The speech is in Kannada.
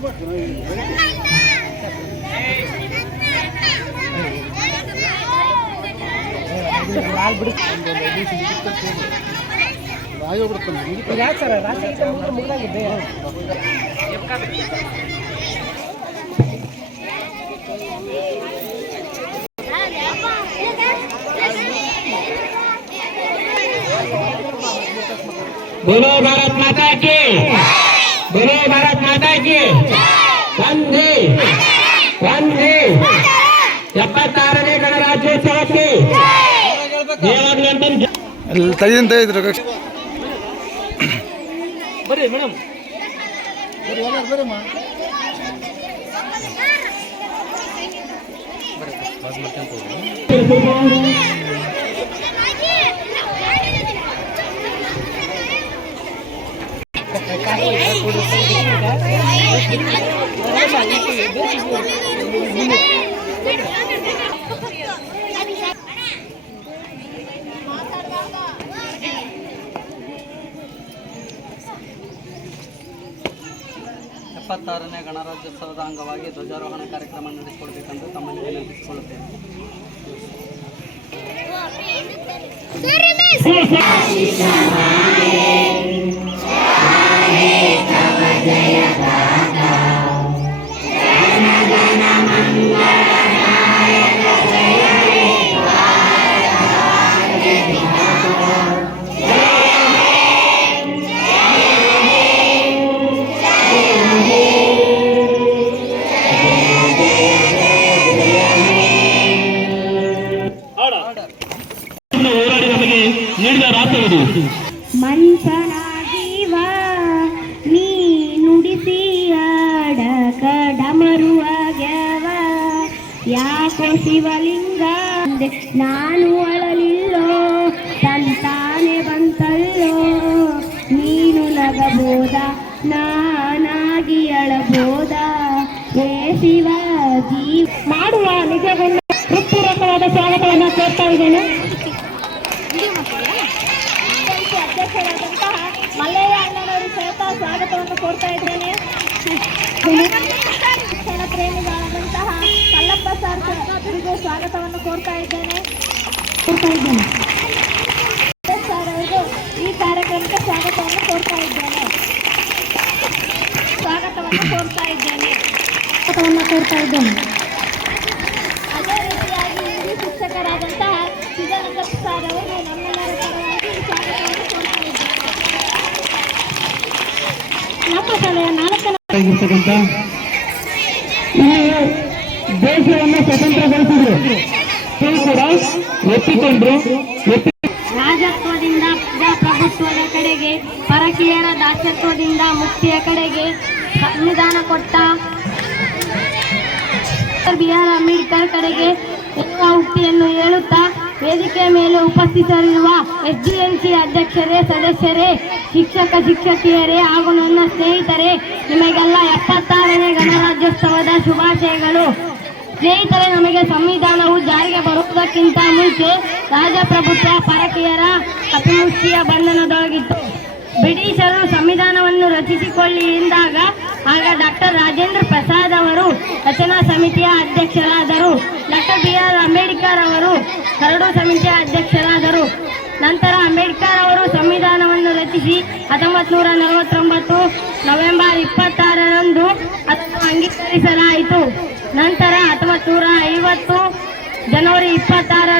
बोलो भारत माता की, बोलो भारत माता की। ವಂದೇ ವಂದೇ 76ನೇ ಗಣರಾಜ್ಯೋತ್ಸವಕ್ಕೆ ತೈದಂತ ಇದ್ರು ಬರ್ರಿ ಮೇಡಮ್, ಬರ್ರಿ ಎಲ್ಲ ಬರ್ರಿಮ್ಮ. ಎಪ್ಪತ್ತಾರನೇ ಗಣರಾಜ್ಯೋತ್ಸವದ ಅಂಗವಾಗಿ ಧ್ವಜಾರೋಹಣ ಕಾರ್ಯಕ್ರಮ ನಡೆಸಿಕೊಡಬೇಕೆಂದು ತಮ್ಮಲ್ಲಿ ವಿನಂತಿಸಿಕೊಳ್ಳುತ್ತೇನೆ. ಮಂಚನಾಗಿವ ನೀ ನುಡಿಸಿಯಾಡಕ ಡಮರುವಾಗ್ಯವ ಯಾಕೋ ಶಿವಲಿಂಗ ನಾನು ಅಳಲಿಲ್ಲೋ ತಂತಾನೆ ಬಂತಲ್ಲೋ ನೀನು ನಗಬೋದ ನಾನಾಗಿ ಅಳಬೋದ ಹೇ ಶಿವ ಮಾಡುವ ನಿಜವನ್ನು ಹೃತ್ಪೂರ್ವಕವಾದ ಸ್ವಾಗತವನ್ನು ಕೋರ್ತಾ ಇದ್ದೇನೆ. ಅಧ್ಯಕ್ಷರಾದಂತಹ ಮಲ್ಲಯ್ಯ ಅಣ್ಣನವರು ಸಹಿತ ಸ್ವಾಗತವನ್ನು ಕೋರ್ತಾ ಇದ್ದೇನೆ. ಶಿಕ್ಷಣ ಪ್ರೇಮಿಗಳಾದಂತಹ ಕಲ್ಲಪ್ಪ ಸರ್ ಅವರಿಗೂ ಸ್ವಾಗತವನ್ನು ಕೋರ್ತಾ ಇದ್ದೇನೆ. ಸರ್ ಅವರಿಗೂ ಈ ಕಾರ್ಯಕ್ರಮಕ್ಕೆ ಸ್ವಾಗತವನ್ನು ಕೋರ್ತಾ ಇದ್ದೇನೆ. ಅದೇ ರೀತಿಯಾಗಿ ಹಿರಿಯ ಶಿಕ್ಷಕರಾದಂತಹ ಸಿದ್ಧಾನಂದ ಸರ್ ಅವರು ನಮ್ಮೆಲ್ಲರ ಪರವಾಗಿ ಸ್ವಾಗತವನ್ನು ಕೋರ್ತಾ ಇದ್ದೇನೆ. ನಮ್ಮ ಶಾಲೆಯ 4ನೇ ದೇಶವನ್ನು ಸ್ವತಂತ್ರಗೊಳಿಸಿದ್ರು ಕೂಡ ಒಪ್ಪಿಕೊಂಡ್ರು. ರಾಜತ್ವದಿಂದ ಪ್ರಜಾಪ್ರಭುತ್ವದ ಕಡೆಗೆ, ಪರಕೀಯರ ದಾಸತ್ವದಿಂದ ಮುಕ್ತಿಯ ಕಡೆಗೆ ಸಂವಿಧಾನ ಕೊಟ್ಟ ಬಿ.ಆರ್. ಅಂಬೇಡ್ಕರ್ ಕಡೆಗೆ ಎಲ್ಲ ಉಕ್ತಿಯನ್ನು ಹೇಳುತ್ತಾ ವೇದಿಕೆಯ ಮೇಲೆ ಉಪಸ್ಥಿತರಿರುವ ಎಸ್ಡಿಎಂಸಿ ಅಧ್ಯಕ್ಷರೇ, ಸದಸ್ಯರೇ, ಶಿಕ್ಷಕ ಶಿಕ್ಷಕಿಯರೇ ಹಾಗೂ ನನ್ನ ಸ್ನೇಹಿತರೆ, ನಿಮಗೆಲ್ಲ 76ನೇ ಗಣರಾಜ್ಯೋತ್ಸವದ ಶುಭಾಶಯಗಳು. ಸ್ನೇಹಿತರೆ, ನಮಗೆ ಸಂವಿಧಾನವು ಜಾರಿಗೆ ಬರುವುದಕ್ಕಿಂತ ಮುಂಚೆ ರಾಜಪ್ರಭುತ್ವ ಪರಕೀಯರ ಕಪಿಮುಷ್ಟಿಯ ಬಂಧನದೊಳಗಿತ್ತು. ಬ್ರಿಟಿಷರು ಸಂವಿಧಾನವನ್ನು ರಚಿಸಿಕೊಳ್ಳಿ ಎಂದಾಗ ಆಗ ಡಾಕ್ಟರ್ ರಾಜೇಂದ್ರ ಪ್ರಸಾದ್ ಅವರು ರಚನಾ ಸಮಿತಿಯ ಅಧ್ಯಕ್ಷರಾದರು. Doctor B R. ಅಂಬೇಡ್ಕರ್ ಅವರು ಕರಡು ಸಮಿತಿಯ ಅಧ್ಯಕ್ಷರಾದರು. ನಂತರ ಅಂಬೇಡ್ಕರ್ ಅವರು ಸಂವಿಧಾನವನ್ನು ರಚಿಸಿ 1949 ನವೆಂಬರ್ 26ರಂದು ಅದನ್ನು ಅಂಗೀಕರಿಸಲಾಯಿತು. ನಂತರ 1950 ಜನವರಿ 26